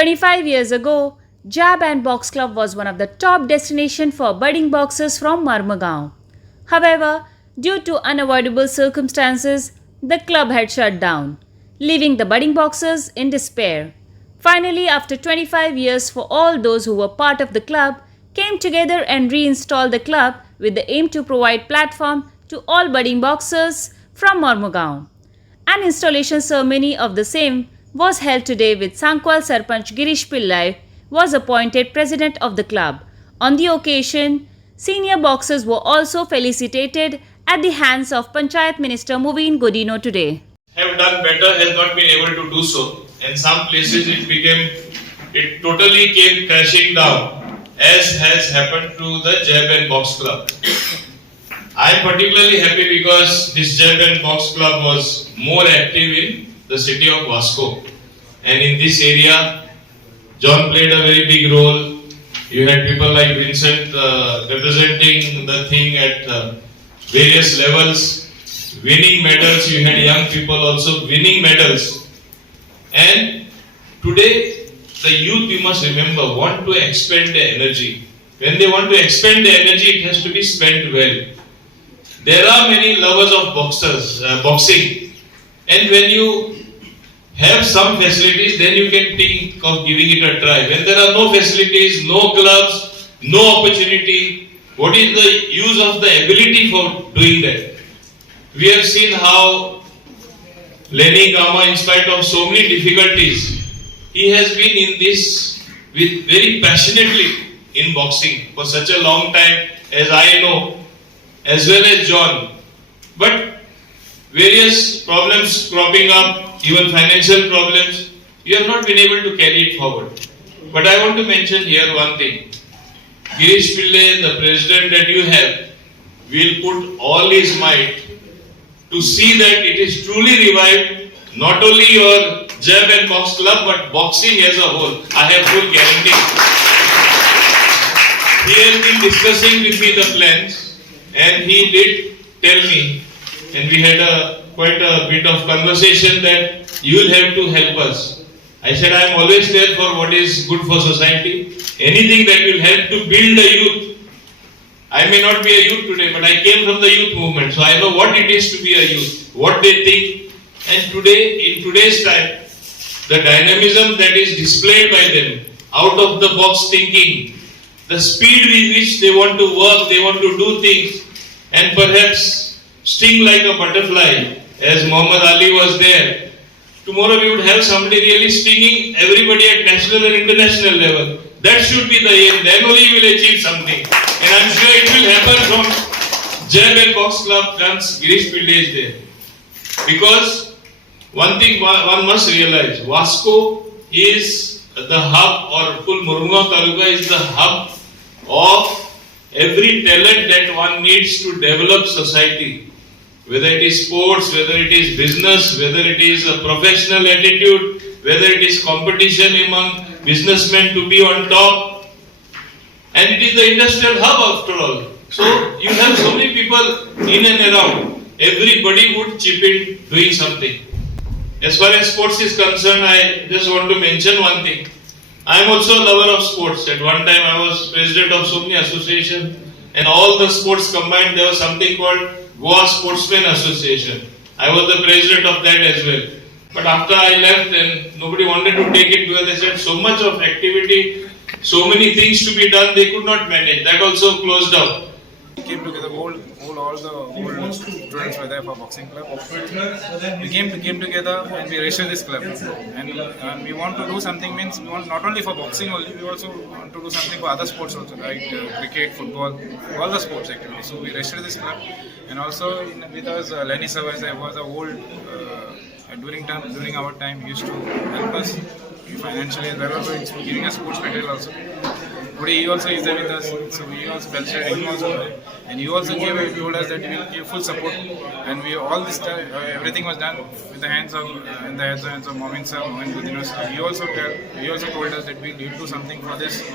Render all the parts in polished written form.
25 years ago, Jab and Box Club was one of the top destinations for budding boxers from Marmagaon. However, due to unavoidable circumstances, the club had shut down, leaving the budding boxers in despair. Finally, after 25 years, for all those who were part of the club came together and reinstalled the club with the aim to provide platform to all budding boxers from Marmagaon. An installation ceremony of the same was held today with Sankwal Sarpanch Girish Pillai was appointed president of the club. On the occasion, senior boxers were also felicitated at the hands of Panchayat Minister Moveen Godino today. Have done better, has not been able to do so. In some places it totally came crashing down, as has happened to the Jab and Box Club. I am particularly happy because this Jab and Box Club was more active in the city of Vasco. And in this area, John played a very big role. You had people like Vincent representing the thing at various levels, winning medals. You had young people also winning medals. And today, the youth, you must remember, want to expend their energy. When they want to expend their energy, it has to be spent well. There are many lovers of boxing. And when you have some facilities, then you can think of giving it a try. When there are no facilities, no clubs, no opportunity, what is the use of the ability for doing that? We have seen how Lenny Gama, in spite of so many difficulties, he has been in this with very passionately in boxing for such a long time, as I know, as well as John. But various problems cropping up, even financial problems, you have not been able to carry it forward. But I want to mention here one thing. Girish Pillai, the president that you have, will put all his might to see that it is truly revived, not only your Jab and Box Club, but boxing as a whole. I have full guarantee. He has been discussing with me the plans, and he did tell me, and we had quite a bit of conversation, that you will have to help us. I said, I am always there for what is good for society. Anything that will help to build a youth. I may not be a youth today, but I came from the youth movement, so I know what it is to be a youth, what they think. And today, in today's time, the dynamism that is displayed by them, out of the box thinking, the speed with which they want to work, they want to do things, and perhaps sting like a butterfly, as Muhammad Ali was there. Tomorrow we would have somebody really stinging everybody at national and international level. That should be the aim. Then only you will achieve something. And I'm sure it will happen from Jab and Box Club once Girish Pillai is there. Because one thing one must realize, Vasco is the hub, or full Mormugao Taluka is the hub of every talent that one needs to develop society. Whether it is sports, whether it is business, whether it is a professional attitude, whether it is competition among businessmen to be on top. And it is the industrial hub after all. So you have so many people in and around. Everybody would chip in doing something. As far as sports is concerned, I just want to mention one thing. I am also a lover of sports. At one time I was president of so many associations, and all the sports combined, there was something called Goa Sportsmen Association. I was the president of that as well. But after I left, and nobody wanted to take it because they said so much of activity, so many things to be done, they could not manage. That also closed down. Came together, all the old students were there for boxing club. We came together and we registered this club. And we want to do something, means we want not only for boxing only, we also want to do something for other sports also, like cricket, football, all the sports actually. So we registered this club, and also with us Lenny Savas was a old during our time, he used to help us financially as well, also giving us sports material also. Today he also is there with us, so we also felicitate him also. And you also told us that you will give full support, and we all this time everything was done with the hands of Momin sir, Momin Gudino sir. He also told us that we will do something for this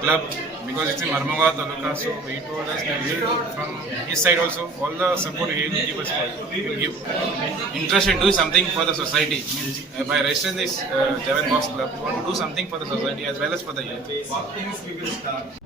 club because it's in Marmugao Taluka. So he told us that we will do from his side also all the support he will give us. He will give interest in doing something for the society. Means, by registering this Javan Box Club, we want to do something for the society as well as for the youth.